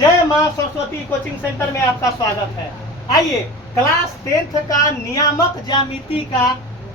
जय मां Saraswati coaching centre में आपका स्वागत है। आइए क्लास 10th का नियामक ज्यामिति का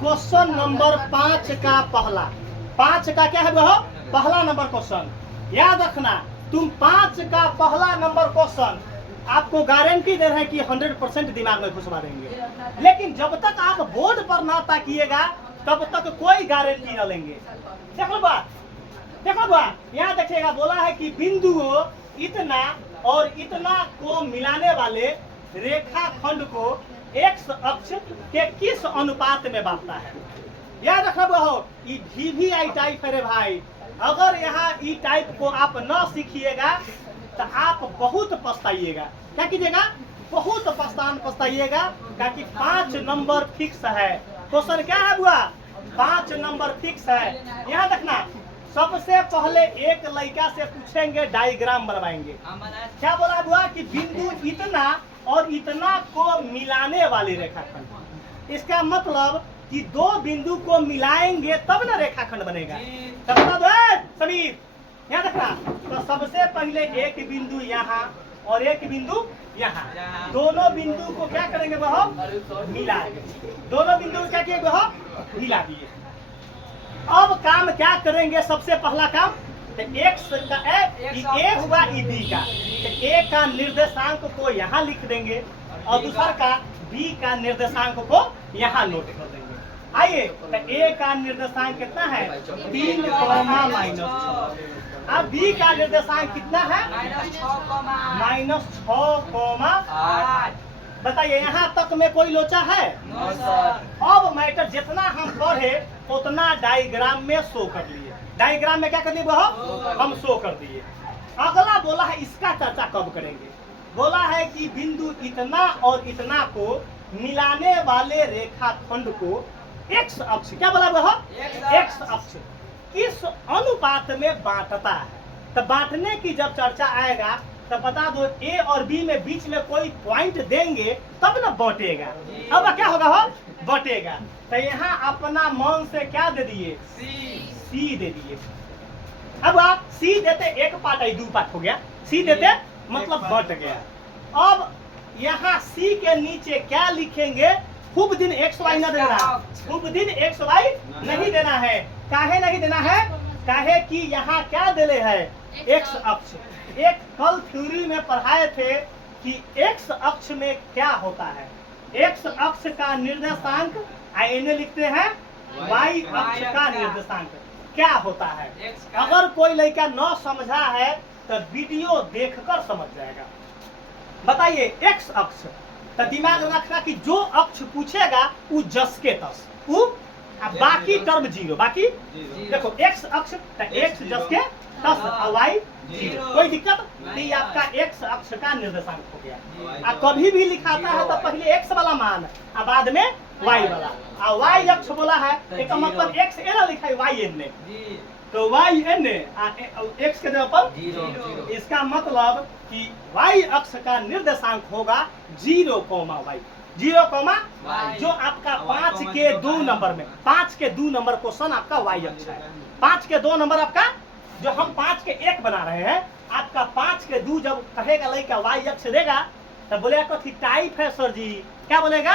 क्वेश्चन नंबर 5 का पांच का क्या है वह पहला नंबर क्वेश्चन। याद रखना तुम 5 का पहला नंबर क्वेश्चन आपको गारंटी दे रहे हैं कि 100% दिमाग में घुसवा देंगे, लेकिन जब तक आप बोर्ड पर ना ताकिएगा तब तक कोई गारंटी न लेंगे। देखो बात यहाँ देखिएगा, बोला है कि बिंदुओं इतना और इतना को मिलाने वाले रेखाखंड को एक्स अक्ष के किस अनुपात में बांटता है। याद रखना हो VVI टाइप है रे भाई। अगर यहाँ ई टाइप को आप न सीखिएगा तो आप बहुत पछताइएगा। क्या कीजिएगा? बहुत पछताइएगा, क्योंकि 5 नंबर फिक्स है। क्वेश्चन क्या है बुआ? 5 नंबर फिक्स है। यहाँ देखना, सबसे पहले एक लड़का से पूछेंगे, डायग्राम बनवाएंगे। क्या बोला बुआ कि बिंदु इतना और इतना को मिलाने वाली रेखाखंड। इसका मतलब कि दो बिंदु को मिलाएंगे तब ना रेखाखंड बनेगा। तब बता दो समीर, यहाँ देखना। तो सबसे पहले एक बिंदु यहाँ और एक बिंदु यहाँ, दोनों बिंदु को क्या करेंगे वह मिला देंगे। दोनों बिंदु को क्या किए वह मिला दिए। अब काम क्या करेंगे? सबसे पहला काम तो एक्स का ए हुआ ई बी का, तो ए का निर्देशांक को यहाँ लिख देंगे और दूसरा का बी का निर्देशांक को यहाँ नोट कर देंगे। आइए तो ए का निर्देशांक कितना है? 3, -6। अब बी का निर्देशांक कितना है? -6, बताइए यहाँ तक में कोई लोचा है? अब मैटर जितना हम पढ़े उतना डायग्राम में शो कर लिए। डायग्राम में क्या कर लिए वह हम शो कर दिए। अगला बोला है इसका चर्चा कब करेंगे। बोला है कि बिंदु इतना और इतना को मिलाने वाले रेखाखंड को एक्स अक्ष, क्या बोला वह एक्स अक्ष किस अनुपात में बांटता है। तो बांटने की जब चर्चा आएगा तो बता दो ए और बी में बीच में कोई पॉइंट देंगे तब ना बांटेगा। अब क्या होगा? हो बांटेगा। तो यहाँ अपना मन से क्या दे दिए? सी दे दिए। अब आप सी देते एक पार्ट आई 2 पार्ट हो गया। सी देते मतलब बट गया। अब यहाँ सी के नीचे क्या लिखेंगे? खूब दिन एक्स वाई न देना, खूब दिन एक्स वाई नहीं देना है। काहे नहीं देना है? काहे कि यहाँ क्या देले है? एक्स अक्ष। एक कल थ्योरी में पढ़ाए थे कि एक्स अक्ष में क्या होता है। एक्स अक्ष का निर्देशांक इन्हें लिखते हैं वाई अक्ष का निर्देशांक क्या होता है। अगर कोई लड़का न समझा है तो वीडियो देखकर समझ जाएगा। बताइए एक्स अक्ष, तो दिमाग रखना कि जो अक्ष पूछेगा वो जस के तस, वो बाकी टर्म 0। बाकी देखो एक्स अक्ष तो एक्स जस के तस वाई 0। कोई दिक्कत नहीं। आपका एक्स अक्ष का निर्देशांक हो गया। आप कभी भी लिखाता है तो पहले एक्स वाला मान और बाद में वाई वाला। और वाई अक्ष बोला है इसका मतलब एक्स एन लिखा है वाई एन, तो वाई एन एक्स के जगह पर 0। इसका मतलब कि वाई अक्ष का निर्देशांक होगा 0, वाई 0, जो आपका 5 के 2 नंबर में 5 के 2 नंबर क्वेश्चन आपका वाई अक्ष है। 5 के 2 नंबर आपका, जो हम 5 के 1 बना रहे हैं, आपका 5 के 2 जब कहेगा लड़का वाई अक्ष देगा तो बोलेगा कथी टाइप है सर जी। क्या बोलेगा?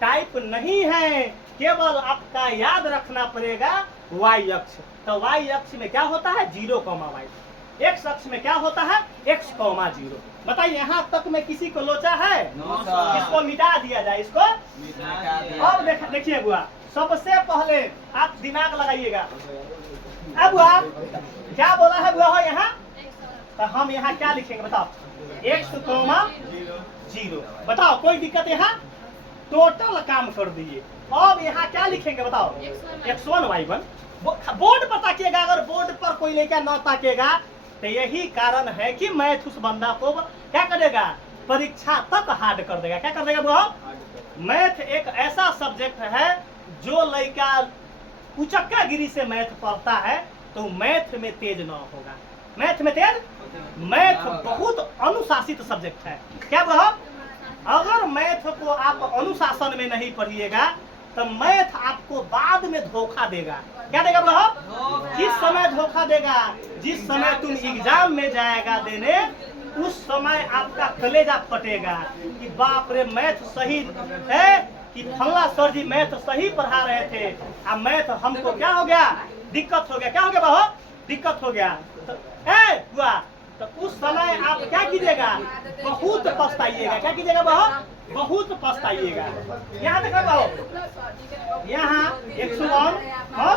टाइप नहीं है, केवल आपका याद रखना पड़ेगा वाई अक्ष। तो वाई अक्ष में क्या होता है? 0, वाई। एक्स अक्ष में क्या होता है? x, 0। बताइए यहाँ तक में किसी को लोचा है? इसको मिटा दिया जाए, इसको। अब देखिए बुआ, सबसे पहले आप दिमाग लगाइएगा। अब बुआ क्या बोला है बुआ यहाँ? तो हम यहाँ क्या लिखेंगे बताओ? x, 0। बताओ कोई दिक्कत? यहाँ टोटल काम कर दिए। अब यहाँ क्या लिखेंगे बताओ? x1, y1। बोर्ड पर ताकिएगा। अगर बोर्ड पर कोई लेकर न ताकेगा तो यही कारण है कि मैथ उस बंदा को क्या करेगा? परीक्षा तक हार्ड कर देगा। क्या कर देगा वो? मैथ एक ऐसा सब्जेक्ट है जो लड़का उचक्का गिरी से मैथ पढ़ता है तो मैथ में तेज न होगा। मैथ में तेज, मैथ बहुत अनुशासित सब्जेक्ट है। क्या वो? अगर मैथ को आप अनुशासन में नहीं पढ़िएगा तो मैथ आपको बाद में धोखा देगा। क्या देगा वो? किस समय धोखा देगा? जिस समय तुम एग्जाम में जाएगा देने, उस समय समय आपका कलेजा फटेगा कि बाप रे मैथ सही है कि फल्ला सर जी मैथ सही पढ़ा रहे थे, अब मैथ हमको क्या हो गया, दिक्कत हो गया। क्या हो गया बहू, दिक्कत हो गया। तो हुआ तो उस समय आप क्या कीजिएगा, बहुत पछताइएगा। क्या कीजिएगा बहू, बहुत पछताइएगा। यहाँ देखा बहू, यहाँ x1 और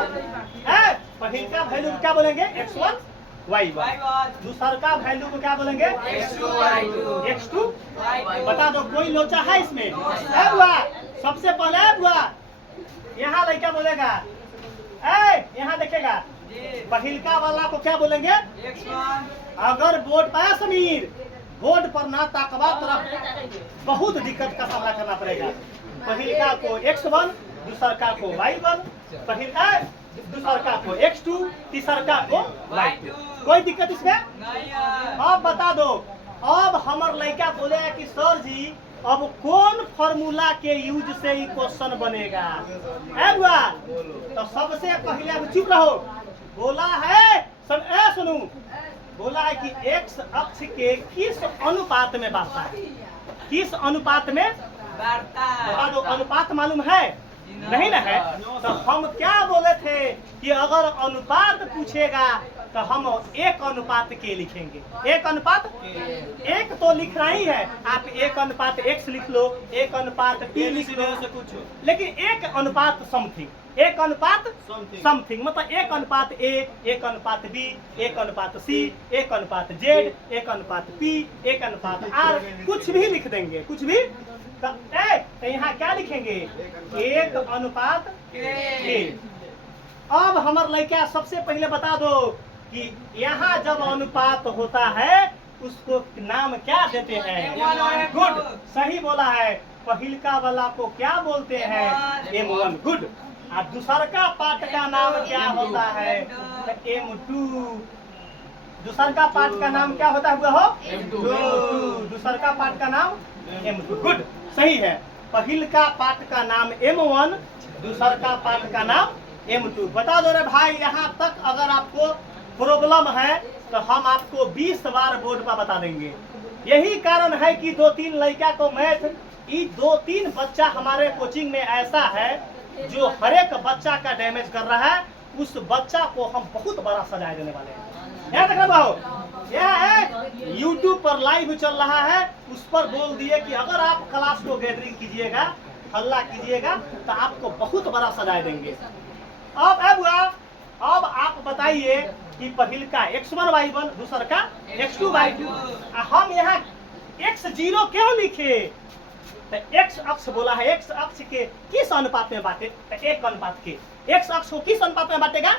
पहले का वैल्यू क्या बोलेंगे x1 y1, दूसरा का वैल्यू को क्या बोलेंगे x2 बता दो कोई लोचा है इसमें? है बुआ, सबसे पहले है बुआ यहाँ लड़का बोलेगा, यहाँ देखेगा पहिलका वाला को क्या बोलेंगे अगर बोर्ड पाया समीर, बोर्ड पर ना ताकवा तरफ बहुत दिक्कत का सामना करना पड़ेगा। पहिलका को x1, दूसरा को y1, पहिलका दूसरा को x2, तीसरा को y2। कोई दिक्कत इसमें नहीं है। अब बता दो, अब हमार लड़का बोले कि सर जी अब कौन फॉर्मूला के यूज से ही क्वेश्चन बनेगा, है बुआ? तो सबसे पहले अब चुप रहो, बोला है सब सुनू, बोला है कि x अक्ष के किस अनुपात में बढ़ता है, किस अनुपात में बढ़ता है? बता दो, अनुपात मालूम है नहीं ना है? तो हम क्या बोले थे कि अगर अनुपात पूछेगा तो हम 1 के लिखेंगे। 1 एक तो लिखना ही है, आप 1:x लिख लो, 1:p लिख लो, लेकिन 1 समथिंग, 1 समथिंग मतलब 1:a, 1:b, 1:c, 1:z, 1:p, 1:r, कुछ भी लिख देंगे, कुछ भी। तो यहाँ क्या लिखेंगे 1:k। अब हमारे लड़का सबसे पहले बता दो कि यहाँ जब अनुपात होता है उसको नाम क्या देते हैं? गुड, सही बोला है। पहिलका वाला को क्या बोलते हैं? M1 good. और दूसरा का पार्ट का नाम क्या होता है? M2। दूसरा का पार्ट का नाम क्या होता है M2। दूसरा का पार्ट का नाम M2 गुड, सही है। पहिलका पार्ट का नाम M1, दूसरा का पार्ट का नाम M2। बता दो रे भाई, यहाँ तक अगर आपको प्रॉब्लम है तो हम आपको 20 बार बोर्ड पर बता देंगे। यही कारण है कि 2-3 लड़का को मैथ, ये 2-3 बच्चा हमारे कोचिंग में ऐसा है जो हर एक बच्चा का डैमेज कर रहा है, उस बच्चा को हम बहुत बड़ा सजा देने वाले हैं। याद रखना भाव, यह है यूट्यूब पर लाइव चल रहा है, उस पर बोल दिए कि अगर आप क्लास को गैदरिंग कीजिएगा, हल्ला कीजिएगा तो आपको बहुत बड़ा सजा देंगे। अब आप बताइए कि पहिल का x1 y1, दूसरा का x2 y2। हम यहाँ x0 क्यों लिखे? तो x अक्ष बोला है, x अक्ष के किस अनुपात में बांटे? तो 1:k। x अक्ष को किस अनुपात में बांटेगा?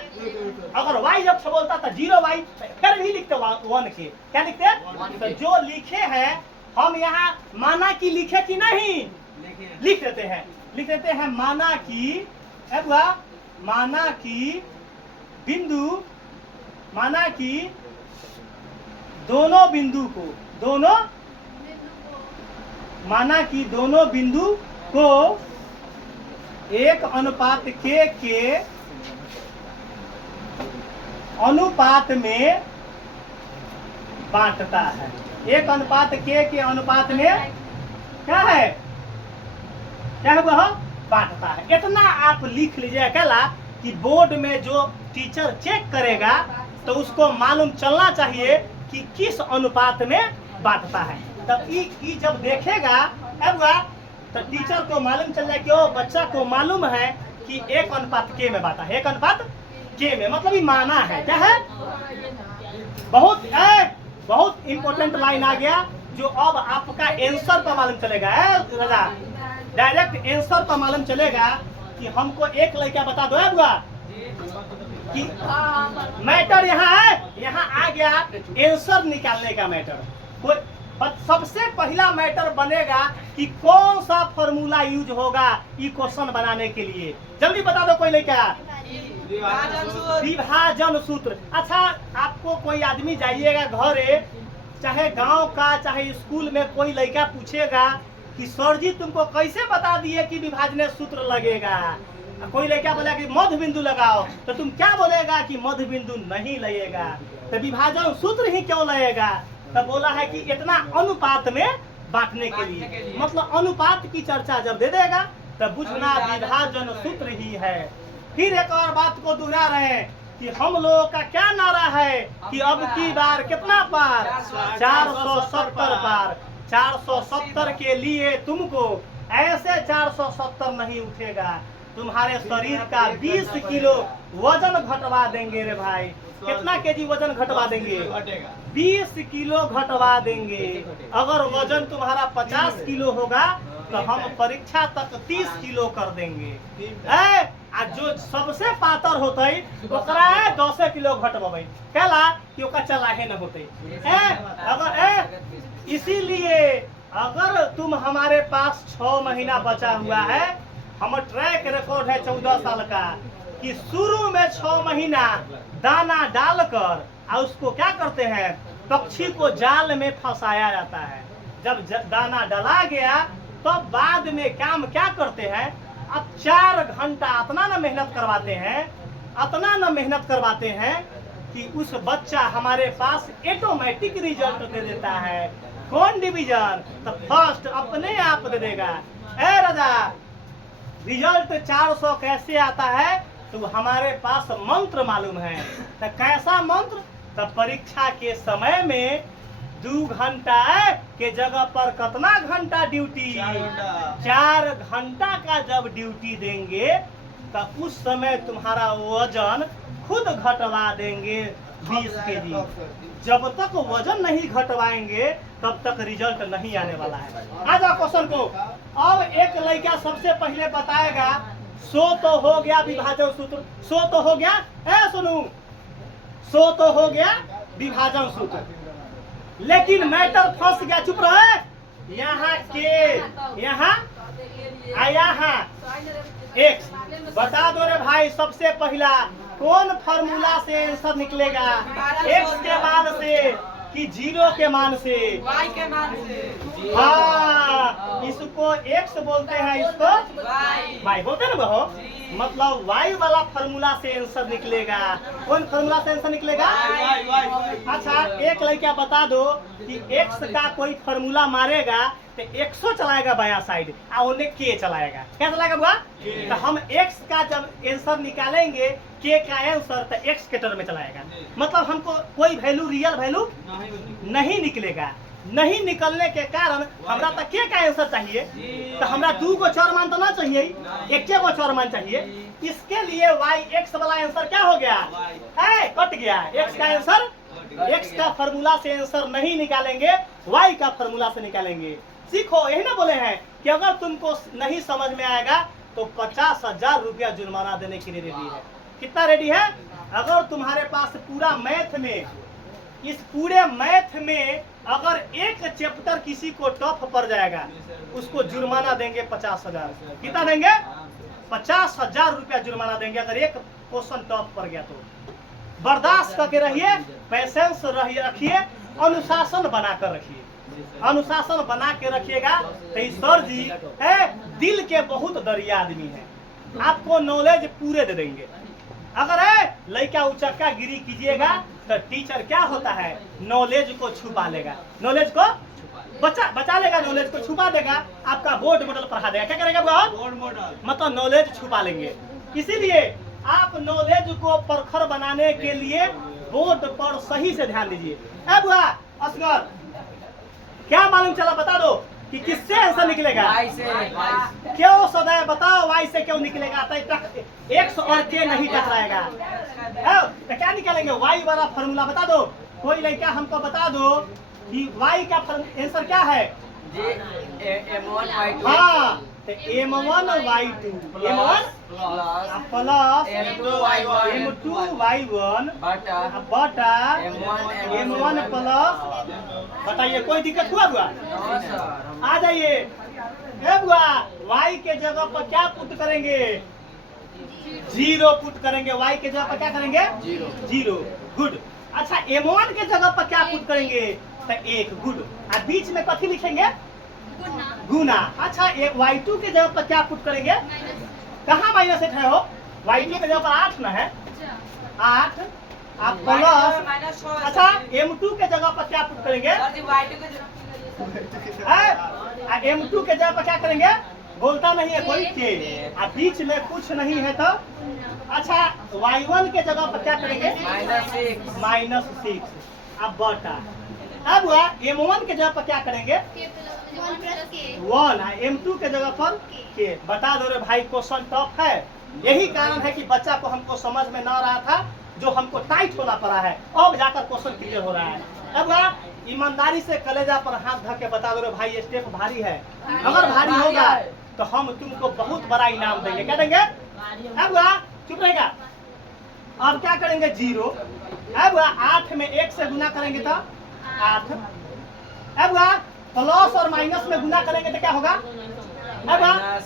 अगर y अक्ष बोलता तो 0y, फिर भी लिखते 1k। क्या लिखते? तो जो लिखे हैं हम यहाँ माना कि लिखे कि नहीं, लिख देते हैं माना कि, माना कि बिंदु, माना कि दोनों बिंदु को, माना कि दोनों बिंदु को 1:k के अनुपात में बांटता है। 1:k के अनुपात में क्या है, क्या है बांटता है। इतना आप लिख लीजिए कहला कि बोर्ड में जो टीचर चेक करेगा तो उसको मालूम चलना चाहिए कि किस अनुपात में बांटता है। तब ये जब देखेगा तो टीचर को मालूम चल जाए कि ओ बच्चा को मालूम है कि 1:k में बांटा है। 1:k में मतलब ये माना है। क्या है? बहुत इंपॉर्टेंट लाइन आ गया जो अब आपका आंसर पर मालूम चलेगा। राजा डायरेक्ट आंसर पर मालूम चलेगा कि हमको एक लड़का बता दो बुआ कि मैटर यहाँ है, यहाँ आ गया आंसर निकालने का मैटर। कोई सबसे पहला मैटर बनेगा कि कौन सा फॉर्मूला यूज होगा ये क्वेश्चन बनाने के लिए। जल्दी बता दो कोई लड़का। विभाजन सूत्र। अच्छा, आपको कोई आदमी जाइएगा घरे, चाहे गांव का चाहे स्कूल में, कोई लड़का पूछेगा कि सर जी तुमको कैसे बता दिए कि विभाजन सूत्र लगेगा? कोई लड़का बोला कि मध्य बिंदु लगाओ, तो तुम क्या बोलेगा कि मध्य बिंदु नहीं लगेगा, तो विभाजन सूत्र ही क्यों लगेगा? तो बोला है कि इतना अनुपात में बांटने के लिए, मतलब अनुपात की चर्चा जब दे देगा तब बुझना विभाजन सूत्र ही है। फिर एक और बात को दोहरा रहे हैं कि हम लोगों का क्या नारा है कि अब की बार कितना पार, 470 पार। 470 के लिए तुमको ऐसे 470 नहीं उठेगा, तुम्हारे शरीर का 20 किलो वजन घटवा देंगे रे भाई। कितना केजी वजन घटवा देंगे? 20 किलो घटवा देंगे। अगर वजन तुम्हारा 50 किलो होगा तो हम परीक्षा तक 30 किलो कर देंगे। आ जो सबसे पातर होते ओकरा 10 किलो घटवे कहला कि ओका चलाहे न होते। अगर इसीलिए अगर तुम हमारे पास 6 महीना बचा हुआ है, हम ट्रैक रिकॉर्ड है 14 साल का कि शुरू में 6 महीना दाना डालकर और उसको क्या करते हैं, पक्षी को जाल में फंसाया जाता है। जब दाना डला गया तो बाद में काम क्या करते हैं, अब 4 घंटा इतना न मेहनत करवाते हैं, इतना न मेहनत करवाते हैं कि उस बच्चा हमारे पास ऑटोमेटिक रिजल्ट दे देता है। कौन डिवीजन? तो फर्स्ट अपने आप दे देगा। ए राजा, रिजल्ट 400 कैसे आता है? तो हमारे पास मंत्र मालूम है। तो कैसा मंत्र? तो परीक्षा के समय में 2 घंटा के जगह पर कितना घंटा ड्यूटी? 4 घंटा का जब ड्यूटी देंगे तो उस समय तुम्हारा वजन खुद घटवा देंगे 20 केजी। जब तक वजन नहीं घटवाएंगे तब तक रिजल्ट नहीं आने वाला है। आ जाओ क्वेश्चन को। अब एक लड़का सबसे पहले बताएगा 100 तो हो गया विभाजन सूत्र, 100 तो हो गया, सुनू 100 तो हो गया विभाजन सूत्र, लेकिन मैटर फंस गया। चुप रहे। यहाँ के यहाँ एक्स बता दो रे भाई। सबसे पहला कौन फार्मूला से आंसर निकलेगा? एक्स के मान से कि 0 के मान से? वाई के मान से। हाँ, इसको एक्स बोलते हैं, इसको वाई बोलते हैं ना बहो। मतलब वाई वाला फार्मूला से आंसर निकलेगा। कौन फार्मूला से आंसर निकलेगा? अच्छा, एक लड़का बता दो कि एक्स का कोई फार्मूला मारेगा तो 100 चलाएगा बाया साइड और उन्हें के चलाएगा। क्या चलाएगा बुआ? तो हम एक्स का जब आंसर निकालेंगे के का आंसर तो एक्स के टर्म में चलाएगा। मतलब हमको कोई वैल्यू, रियल वैल्यू नहीं निकलेगा। नहीं निकलने के कारण हमरा तक के का आंसर चाहिए, तो हमरा 2 को चर मान तो ना चाहिए, 1 को चर मान चाहिए। इसके लिए वाई एक्स वाला आंसर क्या हो गया? कट गया। एक्स का आंसर, एक्स का फार्मूला से आंसर नहीं निकालेंगे, वाई का फार्मूला से निकालेंगे। सीखो, यही ना बोले हैं कि अगर तुमको नहीं समझ में आएगा तो 50,000 रुपया जुर्माना देने के लिए रेडी है। कितना रेडी है? अगर तुम्हारे पास पूरा मैथ में, इस पूरे मैथ में अगर एक चैप्टर किसी को टफ पड़ जाएगा उसको जुर्माना देंगे 50,000। कितना देंगे? 50,000 रुपया जुर्माना देंगे अगर एक क्वेश्चन टफ पड़ गया तो। बर्दाश्त करके रहिए, पेशेंस रखिए, अनुशासन बनाकर रखिए। अनुशासन बना के रखिएगा तो सर जी दिल के बहुत दरिया आदमी है, आपको नॉलेज पूरे दे देंगे। अगर लड़का उचक्का गिरी कीजिएगा तो टीचर क्या होता है, नॉलेज को छुपा लेगा, नॉलेज को बचा लेगा, नॉलेज को छुपा देगा, आपका बोर्ड मॉडल पढ़ा देगा। क्या करेगा बोर्ड मॉडल? मतलब नॉलेज छुपा लेंगे। इसीलिए आप नॉलेज को परखर बनाने के लिए बोर्ड पर सही से ध्यान दीजिए। बुआ असगर, क्या मालूम चला? बता दो कि किससे आंसर निकलेगा? वाई से। क्यों सदैव बताओ वाई से क्यों निकलेगा? एक्स और के नहीं टकराएगा। तो क्या निकालेंगे? वाई वाला फार्मूला बता दो। कोई लड़का हमको बता दो कि वाई का आंसर क्या है? M1Y2। हाँ, तो M1Y2 M1 प्लस M2Y1 बटा M1 प्लस। बताइए कोई दिक्कत हुआ बुआ? आ जाइए। बुआ y के जगह पर क्या पुट करेंगे? 0 पुट करेंगे। y के जगह पर क्या करेंगे? 0। गुड। अच्छा, M1 के जगह पर क्या पुट करेंगे? तो 1। गुड। और बीच में कथी लिखेंगे? गुना। अच्छा, y2 के जगह पर क्या पुट करेंगे? कहाँ माइनस 8 है हो? y2 के जगह पर 8 ना है? 8 आप प्लस, अच्छा M2 के जगह पर क्या पुट करेंगे? M2 के जगह पर क्या करेंगे? बोलता नहीं है कोई के, अब बीच में कुछ नहीं है तो अच्छा y1 के जगह पर क्या करेंगे? -6। अब बटा, अब हुआ M1 के जगह पर क्या करेंगे? 1, M2 के जगह पर के। बता दो रे भाई, क्वेश्चन टफ है, यही कारण है कि बच्चा को हमको समझ में ना रहा था, जो हमको टाइट होना पड़ा है, अब जाकर क्वेश्चन क्लियर हो रहा है। अब ईमानदारी से कलेजा पर हाथ धर के बता दो रे भाई, स्टेप भारी है, अगर भारी होगा तो हम तुमको बहुत बड़ा इनाम देंगे। क्या देंगे? अब चुप रहेगा। अब क्या करेंगे? 0। अब 8 में 1 से गुना करेंगे तो 8। अब प्लस और माइनस में गुना करेंगे तो क्या होगा? अब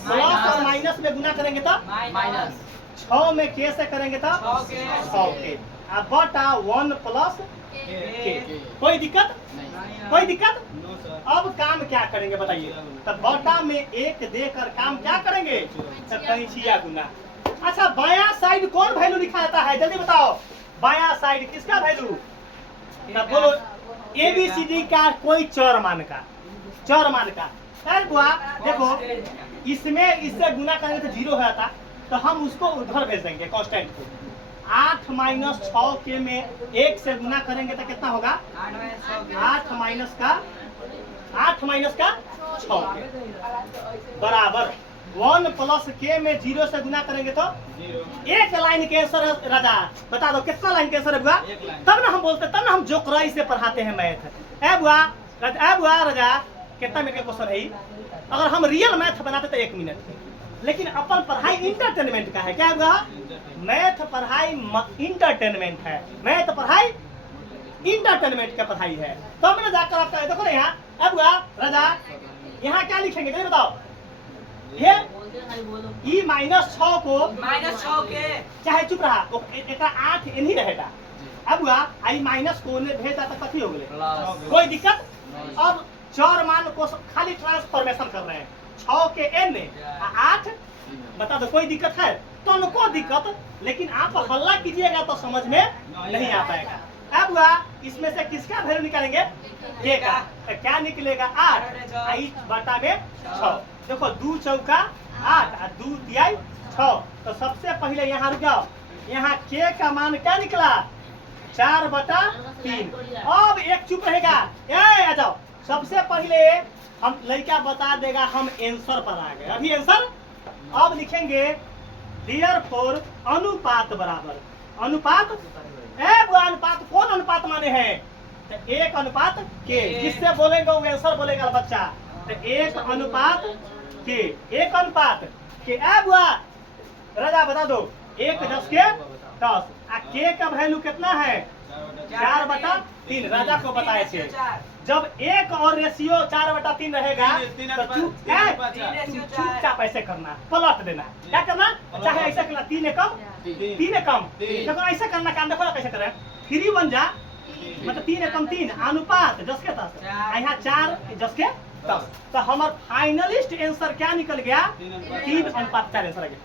प्लस और माइनस में गुना करेंगे तो माइनस। 6 में के से करेंगे तो 6 के। अब बटा 1 प्लस के। कोई दिक्कत? कोई दिक्कत? अब काम क्या करेंगे बताइए? तो बटा में 1 देकर काम क्या करेंगे? तो कैंचिया गुना। अच्छा बायां साइड कौन वैल्यू लिखा जाता है? जल्दी बताओ, बायां साइड किसका वैल्यू? तो बोलो ABCD का कोई चर मान का, चर मान का। देखो इसमें इससे गुना करेंगे तो 0 हो जाता, तो हम उसको उधर भेज देंगे कांस्टेंट को। 8 माइनस 6 के में 1 से गुना करेंगे तो कितना होगा? 8 माइनस का 6 के बराबर 1 प्लस के में 0 से गुना करेंगे तो 1 लाइन के आंसर है। राजा बता दो कितना लाइन के आंसर है बुआ? तब ना हम बोलते, तब ना हम जोकराई से पढ़ाते हैं मैथ। ए बुआ राजा कितना मिनट का क्वेश्चन है? अगर हम रियल मैथ बनाते तो 1 मिनट, लेकिन अपन पढ़ाई इंटरटेनमेंट का है। क्या हुआ? मैथ पढ़ाई इंटरटेनमेंट है, मैथ पढ़ाई इंटरटेनमेंट का पढ़ाई है। तो हमने जाकर आपका देखो ना यहाँ, अब हुआ राजा यहाँ क्या लिखेंगे जल्दी बताओ? ये ई -6 को -6 के चाहे चुप रहा 8 इन्हीं रहेगा। अब हुआ आई माइनस को भेजा तो कथी हो गए? कोई दिक्कत? अब चर मान को खाली ट्रांसफॉर्मेशन कर रहे हैं। 6 के n 8 बता दो, कोई दिक्कत है? तो उनको दिक्कत, लेकिन आप हल्ला कीजिएगा तो समझ में नहीं आ पाएगा। अब इसमें से किसका वैल्यू निकालेंगे? के का। तो क्या निकलेगा? 8 8 बटा में 6। देखो 2 चौका 8 और 2 तिहाई 6। तो सबसे पहले यहाँ रुक जाओ, यहाँ के का मान क्या निकला? 4 बटा 3। अब एक चुप रहेगा, आ जाओ। सबसे पहले हम लड़का बता देगा, हम आंसर पर आ गए। अभी आंसर अब लिखेंगे देयरफॉर अनुपात बराबर अनुपात। वो अनुपात कौन अनुपात माने हैं? तो 1 अनुपात के, जिससे बोलेंगे वो आंसर बोलेगा बच्चा। तो 1 अनुपात के, 1 अनुपात के। राजा बता दो 1 10 के 10। के का वैल्यू कितना है? 4 बटा 3। राजा को बताए थे जब 1 और रेशियो 4 बटा 3 रहेगा तो चुपचाप ऐसे करना, पलट देना। क्या करना? चाहे ऐसे करना 3 एकम 3 एकम, देखो ऐसे करना काम। देखो कैसे करें? 3 बन जा मतलब 3 एकम 3 अनुपात 10 के 10। यहाँ 4 10 के 10। तो हमारा फाइनलिस्ट आंसर क्या निकल गया? 3 अनुपात 4 आंसर आ गया।